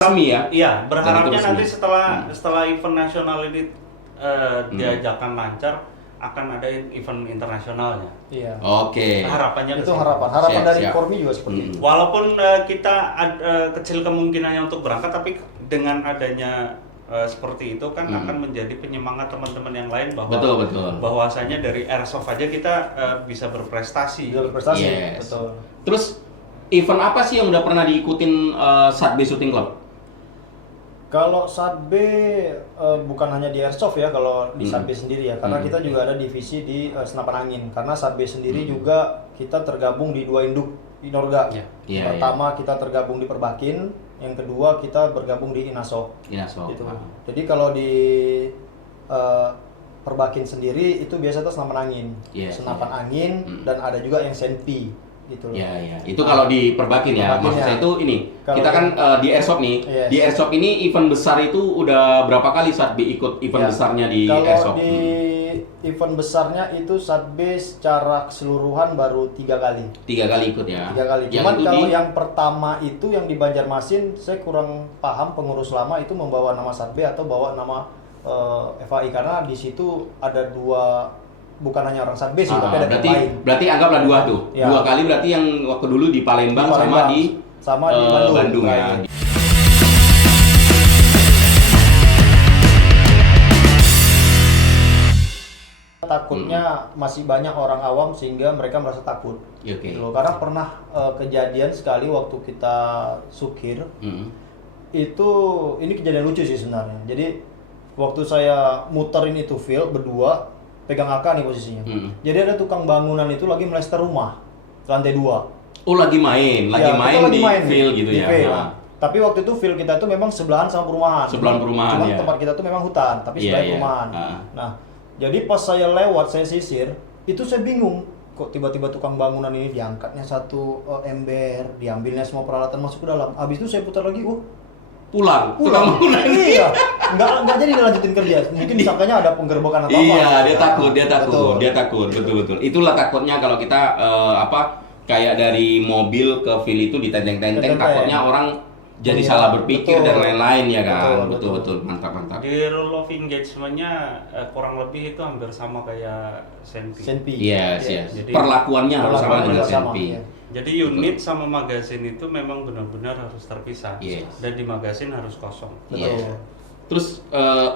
resmi ya? Iya, berharapnya resmi. nanti setelah event nasional ini diajakkan lancar, akan ada event internasionalnya. Iya. Oke. Harapannya Itu ke situ. harapan dari Siap. Kormi juga seperti itu. Walaupun kita kecil kemungkinannya untuk berangkat, tapi dengan adanya seperti itu kan akan menjadi penyemangat teman-teman yang lain bahwa Betul. bahwasanya dari airsoft aja kita bisa berprestasi. Juga berprestasi. Yes. Betul. Terus event apa sih yang udah pernah diikutin Satbe Shooting Club? Kalau Satbe bukan hanya di airsoft ya, kalau di Satbe sendiri ya, karena kita juga ada divisi di senapan angin. Karena Satbe sendiri juga kita tergabung di 2 induk Inorga. Iya, Pertama kita tergabung di Perbakin, yang kedua kita bergabung di Inaso. Gitu. Jadi kalau di Perbakin sendiri itu biasa tuh senapan angin, angin dan ada juga yang senpi gitu loh. Ya. Itu kalau di Perbakin ya. Maksud saya itu ini. Kalau kita kan di airsoft nih. Yes. Di airsoft ini event besar itu udah berapa kali Satbe ikut event besarnya di airsoft? Kalau di event besarnya itu Satbe secara keseluruhan baru 3 kali. 3 kali ikut ya. 3 kali. Cuman kalau yang pertama itu yang di Banjarmasin, saya kurang paham pengurus lama itu membawa nama Satbe atau bawa nama FAI, karena di situ ada 2, bukan hanya orang Satbe sih, tapi ada tim lain. Berarti anggaplah 2 tuh. Ya. 2 kali berarti yang waktu dulu di Palembang, sama di Bandung ya. Takutnya masih banyak orang awam sehingga mereka merasa takut. Oke. Karena pernah kejadian sekali waktu kita sukir. Itu ini kejadian lucu sih sebenarnya. Jadi waktu saya muterin itu field berdua, pegang AK nih posisinya. Jadi ada tukang bangunan itu lagi melester rumah lantai 2. Oh, lagi main di field gitu ya. Tapi waktu itu field kita itu memang sebelahan sama perumahan. Cuma ya. tempat kita tuh memang hutan, tapi sebelah perumahan. Nah, jadi pas saya lewat, saya sisir, itu saya bingung. Kok tiba-tiba tukang bangunan ini diangkatnya satu ember, diambilnya semua peralatan masuk ke dalam. Habis itu saya putar lagi, pulang. Tukang bangunan. Iya. Enggak jadi dilanjutin kerja. Mungkin disangkanya ada penggerbekan atau apa. Iya, dia takut. Betul. Itulah takutnya kalau kita kayak dari mobil ke field itu ditenteng-tenteng, takutnya orang jadi salah berpikir dan lain-lain ya kan. Betul. Mantap. Di rule of engagement-nya kurang lebih itu hampir sama kayak Senpi. Yes. Jadi perlakuannya harus sama dengan Senpi. Jadi unit sama magasin itu memang benar-benar harus terpisah. Dan di magasin harus kosong. Terus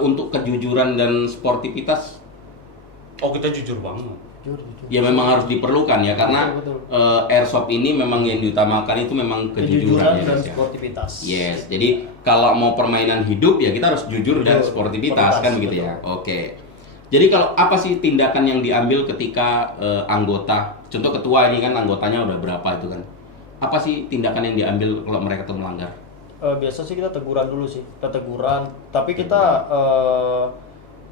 untuk kejujuran dan sportivitas, kita jujur banget. Ya memang harus diperlukan ya, karena airsoft ini memang yang diutamakan itu memang kejujuran dan sportivitas. Yes, jadi kalau mau permainan hidup ya kita harus jujur dan sportivitas kan begitu ya. Oke. Jadi kalau apa sih tindakan yang diambil ketika anggota, contoh ketua ini kan anggotanya udah berapa itu kan? Apa sih tindakan yang diambil kalau mereka tuh melanggar? Biasa sih kita teguran dulu sih, tapi kita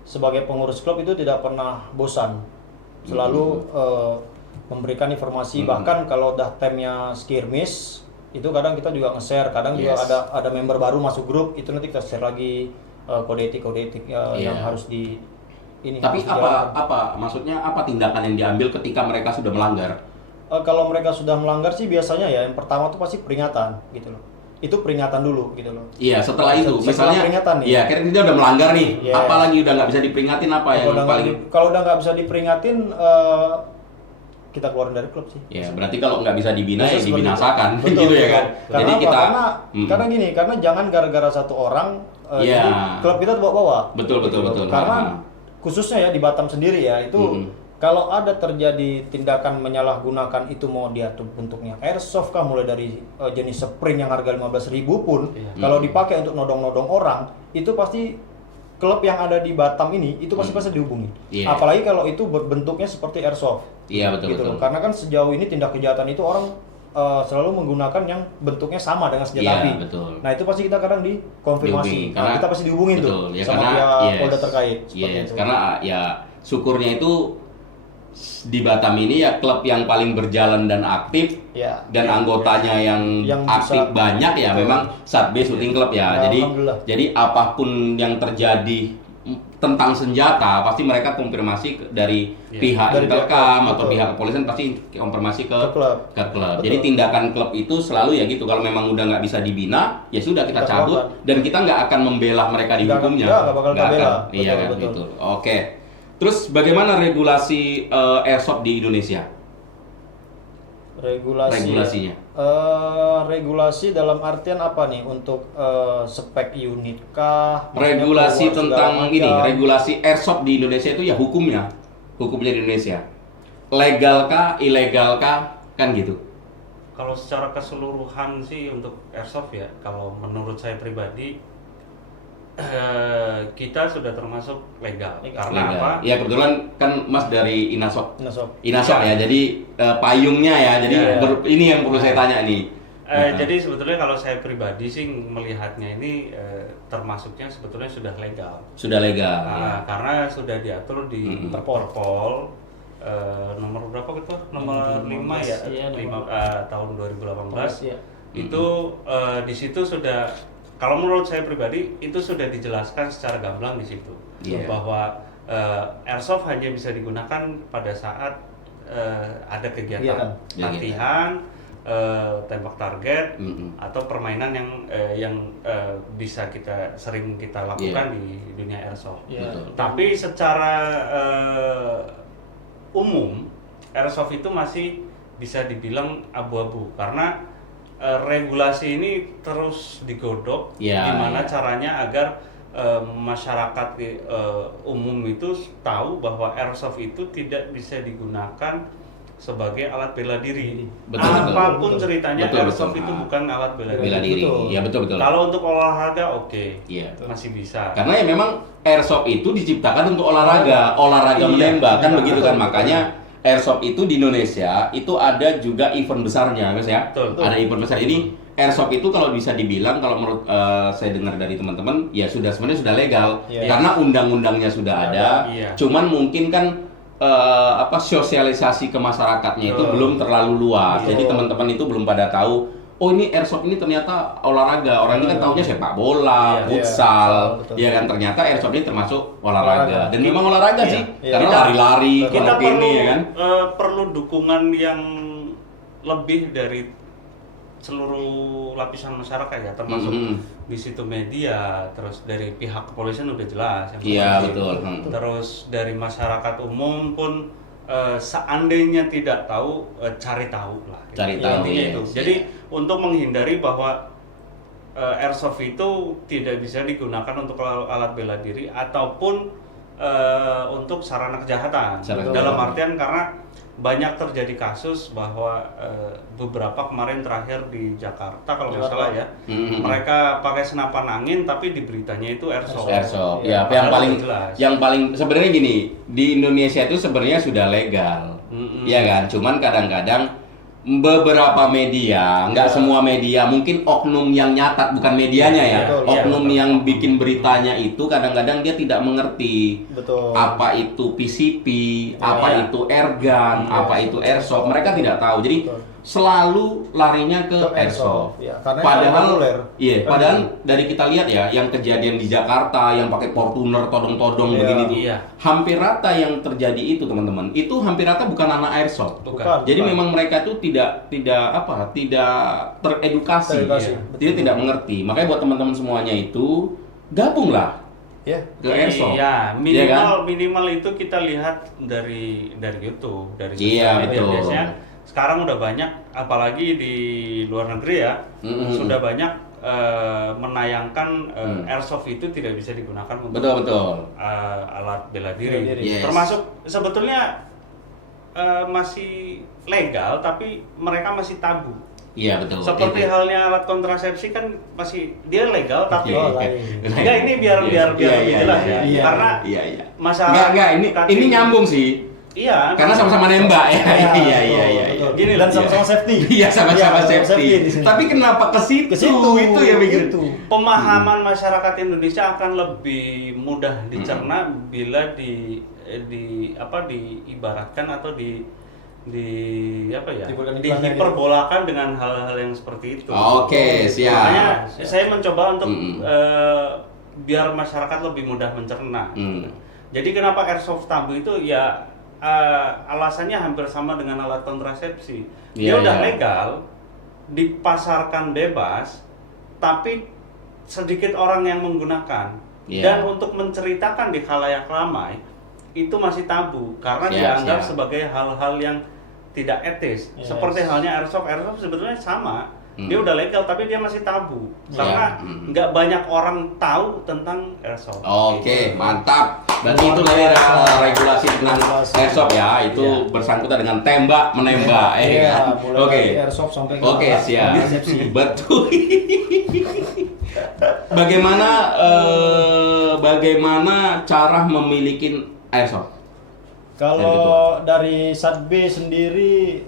sebagai pengurus klub itu tidak pernah bosan. Selalu memberikan informasi, bahkan kalau udah timnya skirmish itu kadang kita juga nge-share, kadang juga ada member baru masuk grup, itu nanti kita share lagi kode etik yang harus di ini. Tapi maksudnya apa tindakan yang diambil ketika mereka sudah melanggar? Kalau mereka sudah melanggar sih biasanya ya yang pertama tuh pasti peringatan gitu loh. Itu peringatan dulu gitu loh. Iya, setelah itu misalnya peringatan nih. Iya, kira dia udah melanggar nih. Apalagi udah nggak bisa diperingatin apa yang paling kalau udah nggak bisa diperingatin kita keluarin dari klub sih. Ya, berarti kalau nggak bisa dibina ya dibinasakan. Gitu ya kan. Jadi karena gini, karena jangan gara-gara satu orang jadi klub kita bawa-bawa. Betul. Karena khususnya ya di Batam sendiri ya itu kalau ada terjadi tindakan menyalahgunakan itu, mau dia tuh bentuknya airsoft kah, mulai dari jenis spring yang harga 15.000 pun kalau dipakai untuk nodong-nodong orang, itu pasti klub yang ada di Batam ini itu pasti dihubungi. Apalagi kalau itu bentuknya seperti airsoft. Iya, betul. Karena kan sejauh ini tindak kejahatan itu orang selalu menggunakan yang bentuknya sama dengan senjata api. Betul. Nah, itu pasti kita kadang dikonfirmasi. Karena kita pasti dihubungin tuh sama pihak Polda terkait. Itu. Karena ya syukurnya itu di Batam ini ya klub yang paling berjalan dan aktif dan anggotanya yang aktif banyak ya memang Satbe Shooting Club ya. Jadi apapun yang terjadi tentang senjata, pasti mereka konfirmasi dari pihak Dari Intelcam pihak, atau betul. pihak kepolisian pasti konfirmasi ke klub. klub. Betul. Jadi tindakan klub itu selalu ya gitu. Kalau memang udah nggak bisa dibina, ya sudah kita Kita cabut keluarkan. dan kita nggak akan membela mereka di Nggak akan- hukumnya. nggak bakal kita bela. Iya Betul, kan betul. gitu. Oke. Terus bagaimana regulasi airsoft di Indonesia? Regulasinya. Regulasi dalam artian apa nih untuk spek unit kah? Maksudnya Regulasi keluar segala tentang ini, macam? regulasi airsoft di Indonesia itu ya hukumnya di Indonesia. Legal kah, ilegal kah, kan gitu. Kalau secara keseluruhan sih untuk airsoft ya, kalau menurut saya pribadi kita sudah termasuk legal. Karena Legal. apa? Ya kebetulan kan Mas dari Inasok. Inasok. Ya, jadi payungnya ya, jadi Iya. ini yang perlu saya tanya nih. Jadi sebetulnya kalau saya pribadi sih melihatnya ini termasuknya sebetulnya sudah legal. Sudah legal. Nah, karena sudah diatur di Perpol nomor berapa gitu? Nomor 5 ya, iya, 5 tahun 2018. Iya. Itu di situ sudah, kalau menurut saya pribadi itu sudah dijelaskan secara gamblang di situ. Iya. Bahwa airsoft hanya bisa digunakan pada saat ada kegiatan Kegiatan. latihan, tembak target, Mm-mm. atau permainan yang bisa sering kita lakukan di dunia airsoft. Iya. Betul. Tapi secara umum airsoft itu masih bisa dibilang abu-abu karena regulasi ini terus digodok, Ya, gimana ya. caranya agar masyarakat umum itu tahu bahwa airsoft itu tidak bisa digunakan sebagai alat bela diri. Betul, betul. Apapun Betul. ceritanya, Betul, airsoft betul. itu bukan alat bela diri. Bela diri. Betul. Iya betul betul. Kalau untuk olahraga oke, Iya. masih bisa. Karena ya memang airsoft itu diciptakan untuk olahraga Iya, menembak kan iya, begitu betul, kan. betul. Makanya airsoft itu di Indonesia itu ada juga event besarnya, Mas ya. Betul. Ada event besar. Jadi airsoft itu kalau bisa dibilang, kalau menurut saya dengar dari teman-teman, ya sebenarnya sudah legal. Iya. Karena undang-undangnya sudah ada. Iya. Cuman mungkin kan sosialisasi ke masyarakatnya itu Betul. belum terlalu luas. Betul. Jadi teman-teman itu belum pada tahu, oh ini airsoft ini ternyata olahraga. Orang ini kan taunya sepak bola, Iya. futsal, Betul. ya kan, ternyata airsoft ini termasuk olahraga. Olahraga. Dan memang olahraga Iya. sih, Iya. karena Kita- lari-lari, Kita kolek perlu ini ya kan. perlu dukungan yang lebih dari seluruh lapisan masyarakat ya, termasuk Mhm. di situ media, terus dari pihak kepolisian udah jelas yang Iya seperti betul. itu. Terus dari masyarakat umum pun seandainya tidak tahu, cari tahu lah. Cari Intinya tahu, itu. yes, Jadi iya. untuk menghindari bahwa airsoft itu tidak bisa digunakan untuk alat bela diri ataupun untuk sarana kejahatan. Sarana Dalam kejahatan. artian karena banyak terjadi kasus bahwa beberapa kemarin terakhir di Jakarta kalau nggak salah ya, Mhm. mereka pakai senapan angin tapi di beritanya itu airsoft. Airsoft. Iya. Ya, Padahal jelas. yang paling sebenarnya gini, di Indonesia itu sebenarnya sudah legal. Mm-mm. Iya kan? Cuman kadang-kadang beberapa media, nggak semua media, mungkin oknum yang nyatat bukan medianya ya. Betul, iya, Oknum betul. yang bikin beritanya itu kadang-kadang dia tidak mengerti Betul. apa itu PCP, apa Iya. itu airgun, apa itu airsoft. Mereka tidak tahu. Jadi Betul. selalu larinya ke Ke airsoft. airsoft, ya, karena itu Padahal populer. iya, Kan padahal gitu. dari kita lihat ya, yang kejadian di Jakarta yang pakai Fortuner todong-todong Iya. begini tuh. Iya. Hampir rata yang terjadi itu, teman-teman. Itu hampir rata bukan anak airsoft. Bukan. Jadi memang mereka tuh tidak teredukasi, Teredukasi, ya. betul. Dia tidak mengerti. Makanya buat teman-teman semuanya itu gabunglah Ya. ke airsoft. Iya, Iya kan? minimal itu kita lihat dari YouTube, dari Iya, sosial media. betul. Biasanya sekarang udah banyak, apalagi di luar negeri ya, Mm-mm. sudah banyak menayangkan airsoft itu tidak bisa digunakan untuk Betul. alat bela diri. Bela diri. Yes. Termasuk sebetulnya masih legal, tapi mereka masih tabu. Iya, betul. Seperti Itu. halnya alat kontrasepsi kan masih dia legal, tapi Oh, lain. enggak, ini biar lebih jelas ya. iya. Karena Iya. masalah Enggak, ini nyambung sih. Iya. Karena sama-sama nembak ya. Iya. Betul. Gini Dan lah, sama-sama safety. Iya, sama-sama Iya, safety. di sini. Tapi kenapa ke situ? Ke situ, Itu ya mikir. itu. Pemahaman masyarakat Indonesia akan lebih mudah dicerna bila diibaratkan atau Diberikan iklan dihiperbolakan dengan hal-hal yang seperti itu. Oke, siap. Makanya saya mencoba untuk biar masyarakat lebih mudah mencerna. Hmm. Jadi kenapa airsoft tabu itu ya alasannya hampir sama dengan alat kontrasepsi. Dia Iya, udah iya. legal, dipasarkan bebas, tapi sedikit orang yang menggunakan. Iya. Dan untuk menceritakan di khalayak ramai itu masih tabu karena Siap, dianggap siap. sebagai hal-hal yang tidak etis. Yes. Seperti halnya airsoft sebetulnya sama. Hmm. Dia udah legal tapi dia masih tabu Iya. karena Hmm. nggak banyak orang tahu tentang airsoft. Oke, Gitu. mantap. Berarti itu dari regulasi tentang Regulasi. airsoft ya, itu Iya. bersangkutan dengan tembak menembak, kan? mulai Oke. dari airsoft sampai ke Oke, alat siap. kontrasepsi. Betul. Bagaimana cara memiliki airsoft? Kalau dari Satb sendiri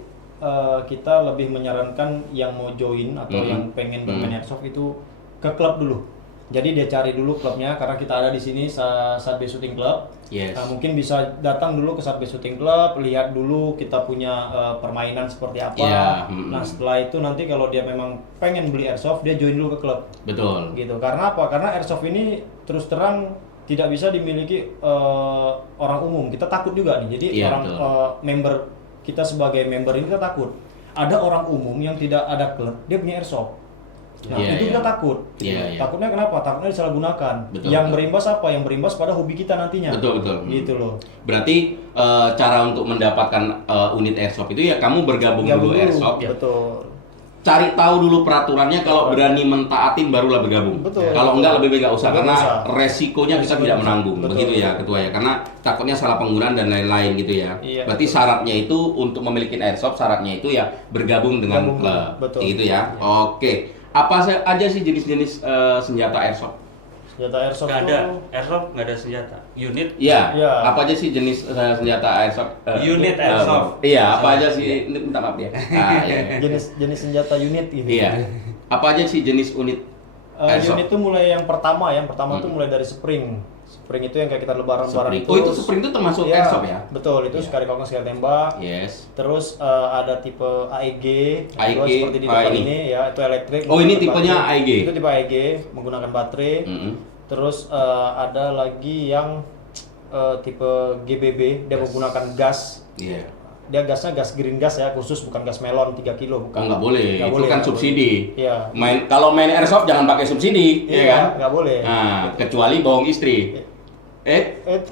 kita lebih menyarankan yang mau join atau Mhm. yang pengen bermain Mhm. airsoft itu ke klub dulu. Jadi dia cari dulu klubnya karena kita ada di sini Satb Shooting Club. Yes. Nah, mungkin bisa datang dulu ke Satb Shooting Club, lihat dulu kita punya permainan seperti apa. Iya, mhm. Nah, setelah itu nanti kalau dia memang pengen beli airsoft, dia join dulu ke klub. Betul. Gitu. Karena apa? Karena airsoft ini terus terang tidak bisa dimiliki orang umum. Kita takut juga nih. Jadi Iya, orang betul. member kita sebagai member ini kita takut. Ada orang umum yang tidak ada klub, dia punya airsoft. Nah, Iya, itu iya. kita takut. Iya, iya. Takutnya kenapa? Takutnya disalahgunakan. Betul, Yang betul. berimbas apa? Yang berimbas pada hobi kita nantinya. Betul, betul. Gitu loh. Berarti cara untuk mendapatkan unit airsoft itu ya kamu bergabung Gabung dulu airsoft. Betul. Cari tahu dulu peraturannya, kalau berani mentaatin barulah bergabung. Betul. Kalau enggak lebih baik nggak usah, Lebih karena nggak usah. resikonya kita Resikonya tidak besar. menanggung. Betul. Begitu ya ketua ya, karena takutnya salah penggunaan dan lain-lain gitu ya. Iya, Berarti betul. syaratnya itu untuk memiliki airsoft, syaratnya itu ya bergabung dengan Gabung, klub. betul. Gitu ya. Iya. Oke. Apa aja sih jenis-jenis senjata airsoft? Senjata airsoft Nggak ada tuh airsoft, nggak ada senjata. Unit Iya. Iya. Apa aja sih jenis senjata airsoft? Unit airsoft. Iya. Apa aja sih? Ini minta maaf ya. Ah, iya. jenis senjata unit gitu. Iya. Apa aja sih jenis unit airsoft? Unit itu mulai yang pertama tuh mulai dari spring. Spring itu yang kayak kita lebaran Spring. Oh, itu spring itu termasuk Iya, airsoft ya? Betul, itu Iya. sekali kokang sekali tembak. Yes. Terus ada tipe AEG, AEG, kedua seperti di depan ini. ini ya, itu elektrik. Oh, ini menggunakan tipenya baterai. AEG? Itu tipe AEG menggunakan baterai. Mm-mm. Terus ada lagi yang tipe GBB, dia menggunakan gas. Iya. Dia gasnya gas green gas ya, khusus bukan gas melon 3 kilo bukan. Oh, nggak boleh. Nggak Itu boleh, kan nggak subsidi. boleh. Iya. Kalau main airsoft jangan pakai subsidi, ya kan? Nggak boleh. Nah, kecuali bohong istri.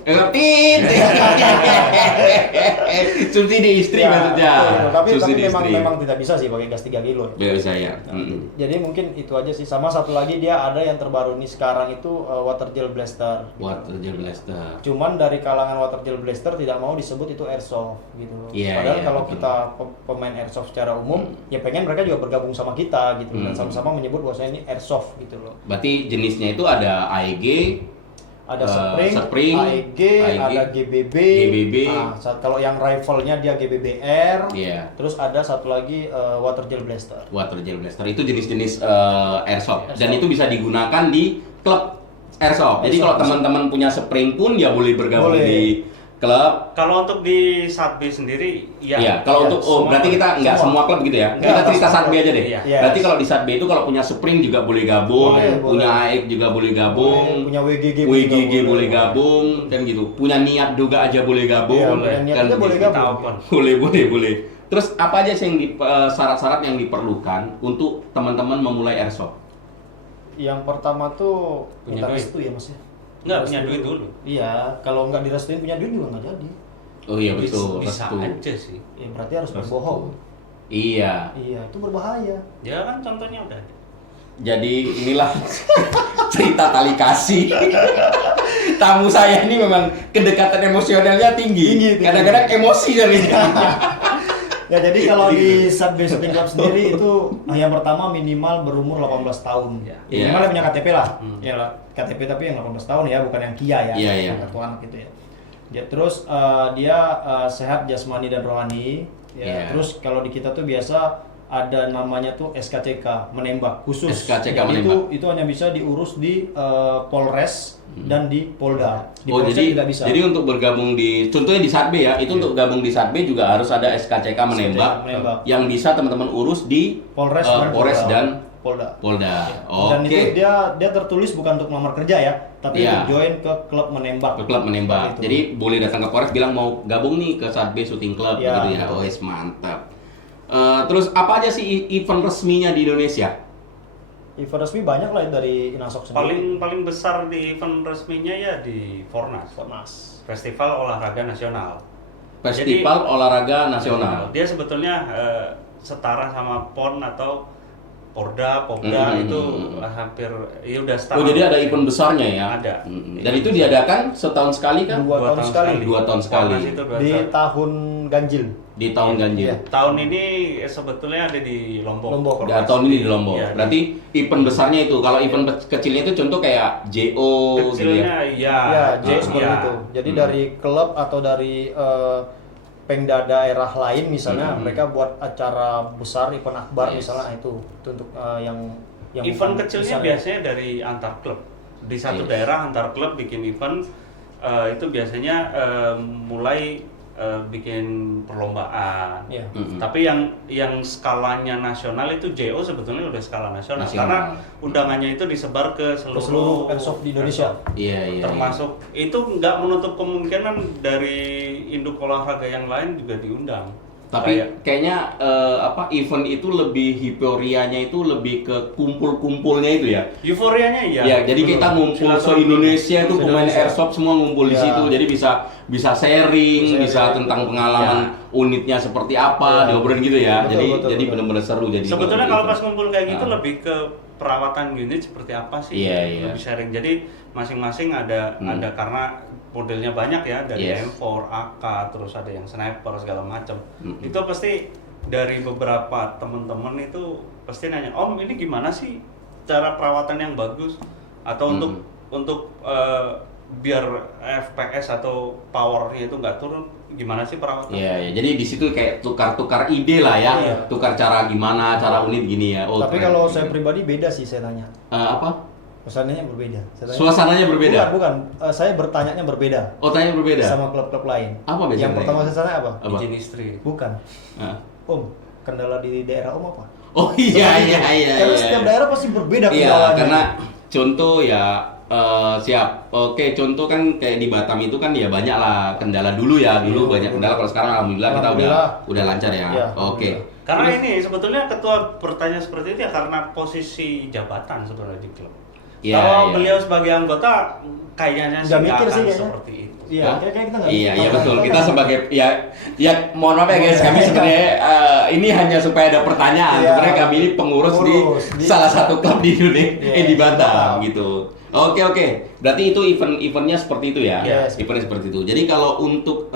Ngerti? Subsidi istri Ya, maksudnya. betul. Tapi Subsidi memang tidak bisa sih pakai gas 3 kilo. Biar saya. Nah, jadi mungkin itu aja sih. Sama satu lagi dia ada yang terbaru nih sekarang itu water gel blaster. Water gel blaster. Cuman dari kalangan water gel blaster tidak mau disebut itu airsoft gitu. Iya, Padahal iya, kalau betul. kita pemain airsoft secara umum, ya pengen mereka juga bergabung sama kita gitu dan sama-sama menyebut bahwasanya ini airsoft gitu loh. Berarti jenisnya itu ada AEG, Ada Spring, AEG, ada GBB. GBB. Nah, kalau yang rifle-nya dia GBBR. Iya. Terus ada satu lagi water gel blaster. Water gel blaster itu jenis-jenis airsoft. Dan Airsoft. itu bisa digunakan di klub airsoft. Jadi kalau Airsoft. teman-teman punya spring pun ya boleh bergabung Boleh. di klub. Kalau untuk di Satb sendiri, ya. Iya, kalau Iya, untuk semua. berarti kita nggak semua klub gitu ya. Nggak, Kita cerita semua Satb klub. aja deh. Iya. Yes. Berarti kalau di Satb itu kalau punya spring juga boleh gabung, Boleh, punya boleh. AEG juga boleh gabung, Punya WGG WGG juga boleh gabung, kan gitu. Punya niat juga aja boleh gabung, Iya, boleh. niat kan aja boleh begitu. gabung. Apapun. Boleh. Terus apa aja sih yang syarat-syarat yang diperlukan untuk teman-teman memulai airsoft? Yang pertama tuh Punya minta duit. restu ya mas ya. Nggak, Restu punya duit dulu. Iya, kalau nggak direstuin punya duit juga nggak jadi. Oh iya betul, Bisa restu. aja sih. Ya berarti harus berbohong. Iya. Iya, itu berbahaya. Ya kan contohnya udah ada. Jadi inilah cerita tali kasih. Tamu saya ini memang kedekatan emosionalnya tinggi. Tinggi. Kadang-kadang emosi dari Ya jadi kalau di Satb Shooting Club sendiri itu yang pertama minimal berumur 18 tahun. Ya. Ya, minimal dia punya KTP lah. Ya lah, KTP tapi yang 18 tahun ya, bukan yang KIA ya. Iya, iya. Kartu anak gitu ya. Ya terus dia sehat jasmani dan rohani. Ya, Iya. terus kalau di kita tuh biasa ada namanya tuh SKCK menembak khusus. SKCK Jadi menembak. Itu hanya bisa diurus di Polres dan di Polda. Di Oh Polsek jadi tidak bisa. jadi untuk bergabung di contohnya di Satb ya, itu untuk gabung di Satb juga harus ada SKCK menembak menembak. yang bisa teman-teman urus di Polres Polres Polda. dan Polda. Polda. Dan itu Oke. dia tertulis bukan untuk melamar kerja ya, tapi Iya. untuk join ke klub menembak. Ke klub menembak. Seperti itu. Jadi boleh datang ke Polres bilang mau gabung nih ke Satbe Shooting Club Ya, gitu ya. betul. Oh, mantap. Terus apa aja sih event resminya di Indonesia? Event resmi banyak lah dari Inasok sendiri. Paling besar di event resminya ya di Fornas. Festival Olahraga Nasional. Festival Olahraga Nasional. Dia sebetulnya setara sama PON atau Porda, Popda itu hampir ya udah setara. Oh, jadi ada event besarnya ya? Ada. Dan itu diadakan setahun sekali kan? 2 tahun sekali. 2 tahun sekali. Fornas itu Di tahun ganjil. Di tahun ganjil. Iya. Tahun ini sebetulnya ada di Lombok. Lombok. Ya, tahun ini di Lombok. Iya, Berarti event besarnya itu. Kalau event kecilnya itu contoh kayak JO gitu ya. kecilnya ya. Ya, seperti iya. itu. Jadi dari klub atau dari pengda daerah lain misalnya mereka buat acara besar, event akbar misalnya itu untuk yang Event bukan kecilnya besar ya. biasanya dari antar klub. Di satu daerah antar klub bikin event itu biasanya mulai bikin perlombaan. Iya. Tapi yang skalanya nasional itu JO sebetulnya udah skala nasional, Nasional. karena undangannya itu disebar ke seluruh airsoft di Indonesia. Iya, iya. Termasuk itu nggak menutup kemungkinan dari induk olahraga yang lain juga diundang. Tapi Kayak- kayaknya event itu lebih euforianya itu lebih ke kumpul-kumpulnya itu ya. Euforianya iya. Ya, jadi kita ngumpul se-Indonesia itu pemain Se-Indonesia. airsoft semua ngumpul di Ya. situ. Jadi bisa sharing, bisa tentang pengalaman unitnya seperti apa, Ya. diobrolin gitu ya. Betul, jadi betul. benar-benar seru jadi. Sebetulnya kalau pas ngumpul kayak gitu Ah. lebih ke perawatan unit seperti apa sih? Iya, iya. Lebih sharing. Jadi masing-masing ada karena modelnya banyak ya, dari Yes. M4, AK, terus ada yang sniper segala macam. Itu pasti dari beberapa teman-teman itu pasti nanya, "Om, ini gimana sih cara perawatan yang bagus?" Atau untuk biar FPS atau powernya itu nggak turun, gimana sih perawatan? Iya, ya. Jadi di situ kayak tukar-tukar ide lah ya, Iya. tukar cara gimana, cara unit gini ya. Oh, Tapi keren. kalau saya pribadi beda sih saya tanya. Apa? Suasananya berbeda. Saya tanya- Suasananya berbeda? Bukan. Saya bertanyanya berbeda Oh, tanya berbeda. sama klub-klub lain. Apa biasanya? Yang pertama saya tanya apa? Apa? Izin istri. Bukan. Ah. Om, kendala di daerah Om apa? Oh iya iya. Karena setiap daerah pasti berbeda Iya, kendalanya. karena contoh ya siap. Oke, contoh kan kayak di Batam itu kan ya banyak lah kendala dulu ya. Dulu banyak kendala, kalau sekarang alhamdulillah kita udah lancar ya. Iya, Oke. Karena ini sebetulnya ketua bertanya seperti itu ya karena posisi jabatan sebenarnya di klub. Iya, Kalau iya. beliau sebagai anggota kayaknya sih Nggak nggak mikir akan sih kayaknya. seperti itu. Iya, Hah? kayak kita nggak Iya, mikir. iya betul. Kita sebagai ya mohon maaf ya guys, kami sebenarnya ini hanya supaya ada pertanyaan. Iya. Sebenarnya kami ini pengurus di Di- salah satu klub di Indonesia, Iya, di Batam Batam. gitu. Oke. Berarti itu eventnya seperti itu ya. Yes. Eventnya seperti itu. Jadi kalau untuk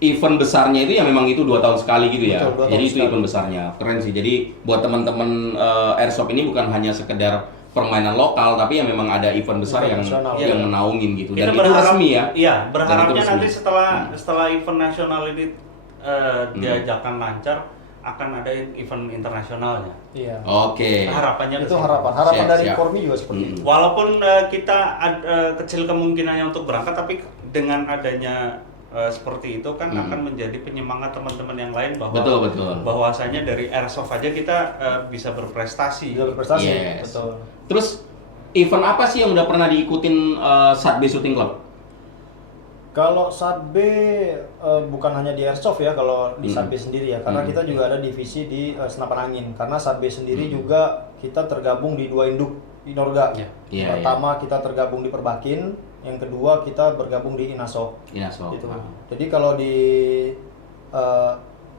event besarnya itu ya memang itu 2 tahun sekali gitu ya. Betul, 2 tahun Jadi itu sekali. event besarnya. Keren sih. Jadi buat teman-teman airsoft ini bukan hanya sekedar permainan lokal, tapi ya memang ada event besar Event yang nasional. yang Iya. menaungin gitu. Kita Dan itu resmi ya. Iya, Dan berharapnya itu resmi. nanti setelah event nasional ini diajakkan lancar akan ada event internasionalnya. Iya. Oke. Harapannya ke Itu situ. harapan Siap, dari siap. Formi juga seperti itu. Walaupun kita kecil kemungkinannya untuk berangkat, tapi dengan adanya seperti itu kan akan menjadi penyemangat teman-teman yang lain bahwa Betul. bahwasanya dari airsoft aja kita bisa berprestasi. Juga berprestasi. Yes. Betul. Terus event apa sih yang udah pernah diikutin Satbe Shooting Club? Kalau Satbe bukan hanya di airsoft ya, kalau di Satbe sendiri ya, karena kita juga ada divisi di senapan angin. Karena Satbe sendiri juga kita tergabung di 2 induk Inorga. Iya. Iya, Pertama kita tergabung di Perbakin, yang kedua kita bergabung di Inasok. Inasok. Gitu. Jadi kalau di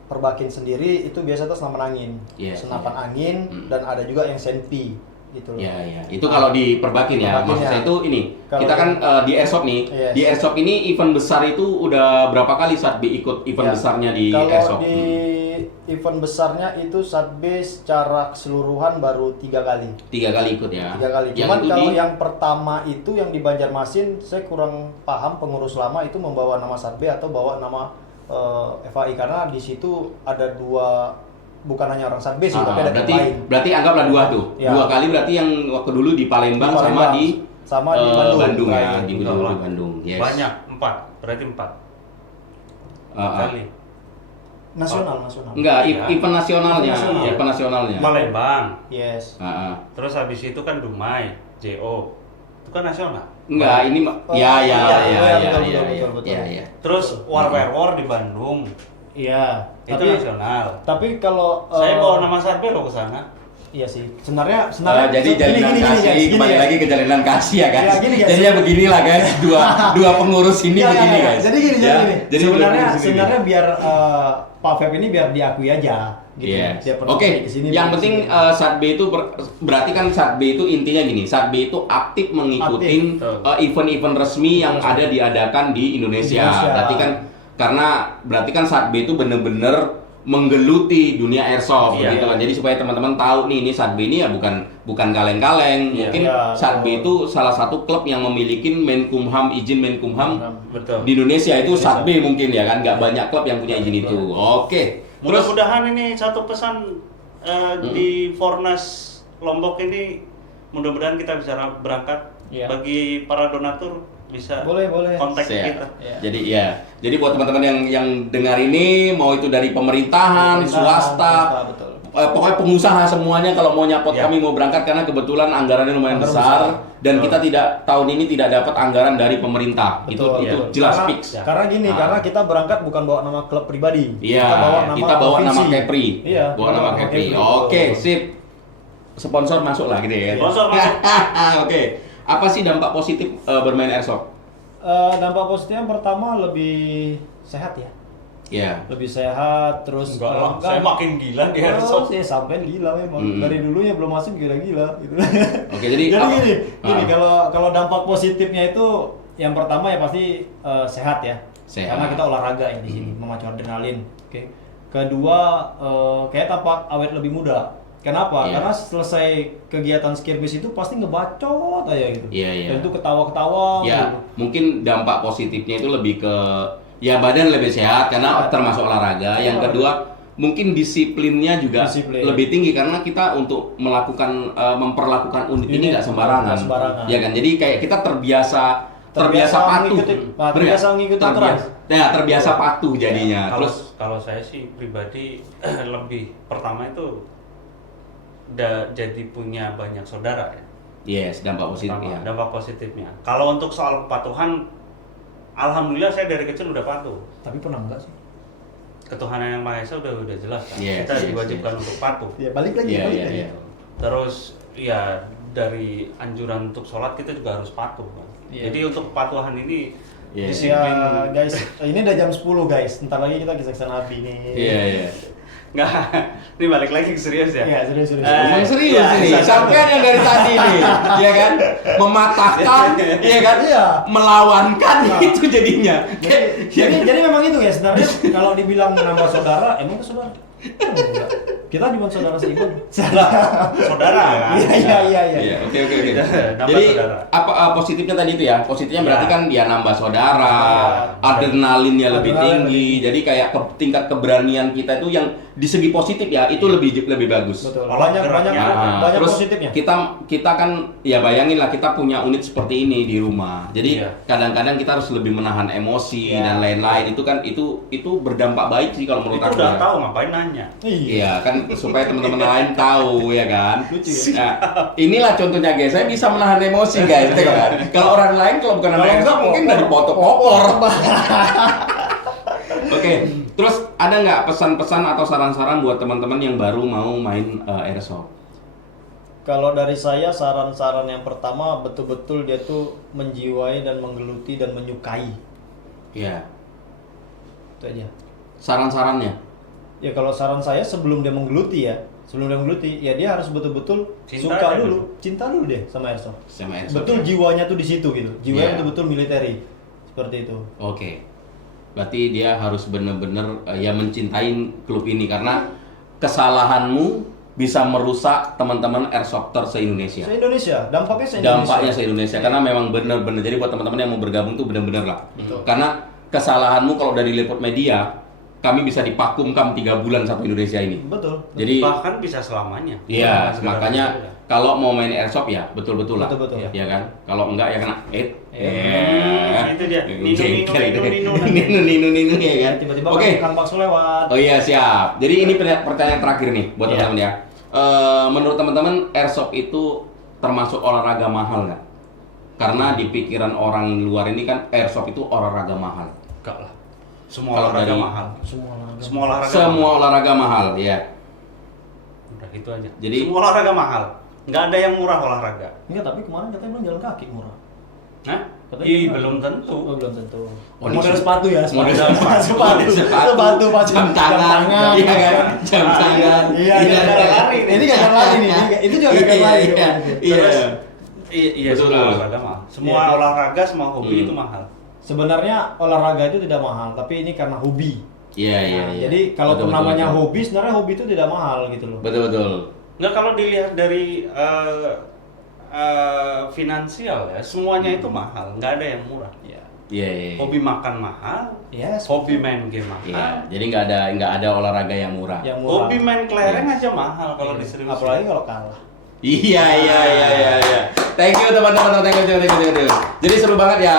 Perbakin sendiri itu biasa tuh senapan angin, Iya, senapan angin, dan ada juga yang senpi gitu loh. Iya. Itu kalau di Perbakin ya. Perbakin Maksud ya. saya itu ini, Kalau kita kan di airsoft nih. Yes. Di airsoft ini event besar itu udah berapa kali Satbe ikut event Ya. besarnya di Kalau airsoft? di event besarnya itu Satbe secara keseluruhan baru 3 kali. 3 kali ikut ya. 3 kali. Yang Cuman itu kalau di yang pertama itu yang di Banjarmasin, saya kurang paham pengurus lama itu membawa nama Satbe atau bawa nama FAI, karena di situ ada 2, bukan hanya orang Satbe sih, tapi ada berarti yang lain. berarti anggaplah 2 tuh. Ya. 2 kali berarti yang waktu dulu di Palembang, sama di Bandung ya, Right. di Betul lah. Bandung. Yes. Banyak 4, berarti 4 Ah. kali. nasional. Enggak, Iya. event nasionalnya, Nasional. event nasionalnya. Palembang. Yes. Heeh. Terus habis itu kan Dumai, JO. Itu kan nasional. Enggak, ini Oh, ya iya, betul, ya. betul. Ya. Terus War di Bandung. Iya. Itu Tapi nasional. kalau Saya bawa nama Sarbe lo ke sana. iya sih. Sebenarnya Jadi jalinan kasih, kembali lagi ke jalinan kasih ya guys. Ya, gini, guys. Jadinya beginilah guys, dua pengurus ini Iya, begini iya. guys. Jadi gini, Ya, jadi dua sebenarnya pengurus ini. biar Pak Feb ini biar diakui aja gitu. Yes. Dia pernah Oke, kesini, yang kesini. penting Satbe itu berarti kan Satbe itu intinya gini, Satbe itu aktif mengikuti Aktif. event-event resmi yang ada diadakan di Indonesia. Berarti kan Satbe itu bener-bener menggeluti dunia airsoft Iya. gitu kan. Jadi supaya teman-teman tahu nih ini Satbe ini ya bukan kaleng-kaleng. Iya. Mungkin Iya, Satbe itu salah satu klub yang memiliki izin Menkumham Betul. di Indonesia itu Satbe mungkin ya kan, nggak banyak klub yang punya izin itu. Oke. Terus Mudah-mudahan ini satu pesan di Fornas Lombok ini, mudah-mudahan kita bisa berangkat. Iya. Bagi para donatur bisa Boleh. kontak Siap. kita. Iya. Jadi buat teman-teman yang dengar ini, mau itu dari pemerintahan, swasta, betul. pokoknya pengusaha semuanya kalau mau nyapot Ya. kami mau berangkat karena kebetulan anggarannya lumayan Anggaran besar besar. dan Betul. kita tahun ini tidak dapat anggaran dari pemerintah. Betul, itu betul. jelas Karena- fix. Karena gini, Ah. karena kita berangkat bukan bawa nama klub pribadi. Iya, kita bawa nama provinsi. Kepri. Iya, Bawa nama Kepri. Oke, sip. Sponsor masuk lah gitu ya. Sponsor masuk. Oke. Apa sih dampak positif bermain airsoft? Dampak positifnya pertama lebih sehat ya. Iya. Lebih sehat, terus Enggak lah, saya makin gila di airsoft. Saya sampai gila memang. Dari dulunya belum masuk gila-gila gitu. Oke, jadi Jadi apa- gini, Ah. kalau dampak positifnya itu yang pertama ya pasti sehat ya. Sehat. Karena kita olahraga ya di sini, memacu adrenalin. Oke. Kedua, kayak tampak awet lebih muda. Kenapa? Iya. Karena selesai kegiatan skirmish itu pasti ngebacot aja gitu. Iya. Dan itu ketawa-ketawa Ya, gitu. mungkin dampak positifnya itu lebih ke ya badan lebih sehat karena termasuk olahraga. Yang kedua, mungkin disiplinnya juga Disiplin. lebih tinggi karena kita untuk memperlakukan unit ini nggak sembarangan. Nggak sembarangan. Ya kan? Jadi kayak kita terbiasa patuh. mengikuti- Bener nggak? terbiasa mengikuti aturan. Terbiasa patuh jadinya. Kalau Terus kalau saya sih pribadi lebih pertama itu jadi punya banyak saudara ya. yes, dampak positifnya. Pertama, dampak positifnya. Kalau untuk soal kepatuhan, alhamdulillah saya dari kecil udah patuh. Tapi pernah enggak sih? Ketuhanan yang Maha Esa udah jelas kan. Yes, Kita yes, diwajibkan untuk patuh. Ya balik lagi, Iya, balik iya, lagi. iya. Terus ya dari anjuran untuk sholat kita juga harus patuh kan. Iya. Jadi untuk kepatuhan ini Iya. disiplin. Ya guys, ini udah jam 10 guys. Ntar lagi kita kisah Nabi nih. Iya. Nggak, ini balik lagi ke serius ya. Iya, serius. Emang serius Iya, nih, iya. sampean yang dari tadi nih, ya kan, mematahkan, ya kan, Iya. melawankan itu jadinya. Jadi memang itu ya sebenarnya kalau dibilang nama saudara, emang itu saudara? Enggak. Kita cuma saudara seiman. Saudara kan. Iya. Oke. Nambah Jadi saudara. apa positifnya tadi itu ya? Positifnya Iya. berarti kan ya nambah saudara, adrenalinnya lebih Adrenalin tinggi. lebih Jadi kayak tingkat keberanian kita itu yang di segi positif ya itu lebih bagus. Betul. Olah Banyak geraknya. banyak Terus positifnya. kita kan ya bayangin lah kita punya unit seperti ini di rumah. Jadi Iya. kadang-kadang kita harus lebih menahan emosi Iya. dan lain-lain. Itu kan itu berdampak baik sih kalau menurut Itu aku. udah ya. tahu ngapain nanya. Iya kan supaya teman-teman lain tahu ya kan. Lucu ya? Nah, inilah contohnya guys. Saya bisa menahan emosi guys. Tengok kan. Kalau orang lain kalau bukan anak Kalau airsoft enggak, mungkin dari popor. Oke, terus ada nggak pesan-pesan atau saran-saran buat teman-teman yang baru mau main airsoft? Kalau dari saya saran-saran yang pertama betul-betul dia tuh menjiwai dan menggeluti dan menyukai. Iya. Itu aja. Saran-sarannya. Ya kalau saran saya sebelum dia menggeluti ya, ya dia harus betul-betul Cinta suka aja dulu, cinta dulu deh sama airsoft. Sama airsoft. Betul jiwanya tuh di situ gitu. Jiwanya Iya. betul-betul militeri. Seperti itu. Oke. Berarti dia harus benar-benar ya mencintai klub ini karena kesalahanmu bisa merusak teman-teman airsofter se-Indonesia. Se-Indonesia, dampaknya se-Indonesia. Dampaknya se-Indonesia karena memang benar-benar jadi buat teman-teman yang mau bergabung tuh benar-benar lah. Betul. Karena kesalahanmu kalau dari liput media kami bisa dipakumkan 3 bulan satu Indonesia ini. Betul. Jadi bahkan bisa selamanya. iya, Bukan sekedar makanya itu ya. kalau mau main airsoft ya betul-betul lah. Betul-betul. Ya kan? Kalau enggak ya kena Itu dia. Ninu ya kan. Tiba-tiba Oke. Kang Bakso lewat. Oh iya, siap. Jadi ini pertanyaan terakhir nih buat Iya. teman-teman ya. Menurut teman-teman airsoft itu termasuk olahraga mahal nggak? Karena di pikiran orang luar ini kan airsoft itu olahraga mahal. Enggak lah. Semua Kalau olahraga dari- mahal. Semua olahraga. Semua olahraga mahal. Semua olahraga mahal, ya. Udah itu aja. Jadi- semua olahraga mahal. Nggak ada yang murah olahraga. Enggak, tapi kemarin katanya bilang jalan kaki murah. Hah? Katanya Ih, murah. belum tentu. Oh, belum tentu. Oh, Model di- sepatu ya, Model sepatu. sepatu, Sepatu, Pak. jam tangan, iya kan? Jam tangan. Iya, gagal lari nih. Ini gagal lari nih. Itu juga gagal lari. Iya, iya. Terus, iya Betul, semua betul. olahraga mahal. Semua Iya. olahraga, semua hobi Hmm. itu mahal. Sebenarnya olahraga itu tidak mahal, tapi ini karena hobi. Iya, iya, Nah, iya. jadi kalau Betul, betul, namanya betul. hobi, sebenarnya hobi itu tidak mahal gitu loh. Betul, betul. Nggak, kalau dilihat dari finansial ya, semuanya itu mahal. Nggak ada yang murah. Iya. Iya, iya. Hobi makan mahal, Yes. hobi main game mahal, Iya, jadi nggak ada olahraga yang murah. Yang murah. hobi main kelereng aja mahal kalau diseriusin. Apalagi kalau kalah. Iya. Thank you teman-teman, thank you. Jadi seru banget ya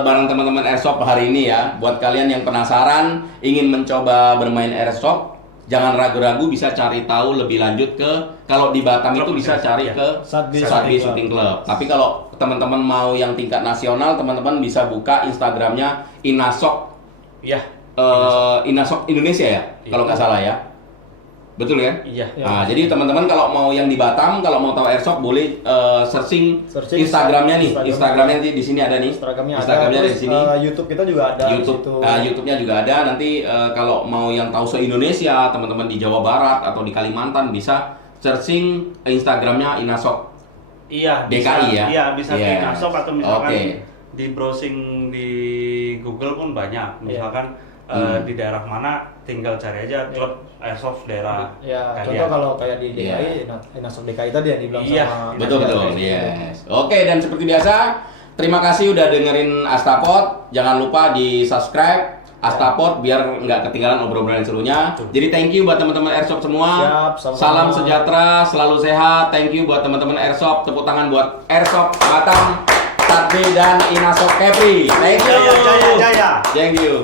bareng teman-teman airsoft hari ini ya. Buat kalian yang penasaran ingin mencoba bermain airsoft, jangan ragu-ragu, bisa cari tahu lebih lanjut ke kalau di Batam itu bisa cari ke Satbi Satbi Shooting Shooting Club. Tapi kalau teman-teman mau yang tingkat nasional, teman-teman bisa buka Instagramnya Inasok Iya. Inasok Indonesia ya, kalau nggak salah ya. Betul ya? Iya. Nah, jadi teman-teman kalau mau yang di Batam, kalau mau tahu airsoft boleh searching Instagramnya nih. Instagramnya nanti di sini ada nih. Instagramnya Instagramnya ada. di Terus, sini. YouTube kita juga ada. di situ. YouTube-nya juga ada. Nanti kalau mau yang tahu se-Indonesia, teman-teman di Jawa Barat atau di Kalimantan bisa searching Instagramnya Inasok. Iya. DKI bisa, ya? Iya, bisa Iya. ke Inasok atau misalkan Oke. di browsing di Google pun banyak. Misalkan di daerah mana, tinggal cari aja klub airsoft daerah. Ya, kalian. contoh kalau kayak di Iya. DKI, Inasok DKI tadi yang dibilang Iya, sama. Betul, yes. Oke, dan seperti biasa, terima kasih udah dengerin Astapod. Jangan lupa di subscribe Astapod biar nggak ketinggalan obrolan serunya. Jadi thank you buat teman-teman airsoft semua. Siap, sama-sama. Salam sejahtera, selalu sehat. Thank you buat teman-teman airsoft. Tepuk tangan buat airsoft Batam, Satbi dan Inasok Kepri. Thank you. Jaya, jaya, jaya. Thank you.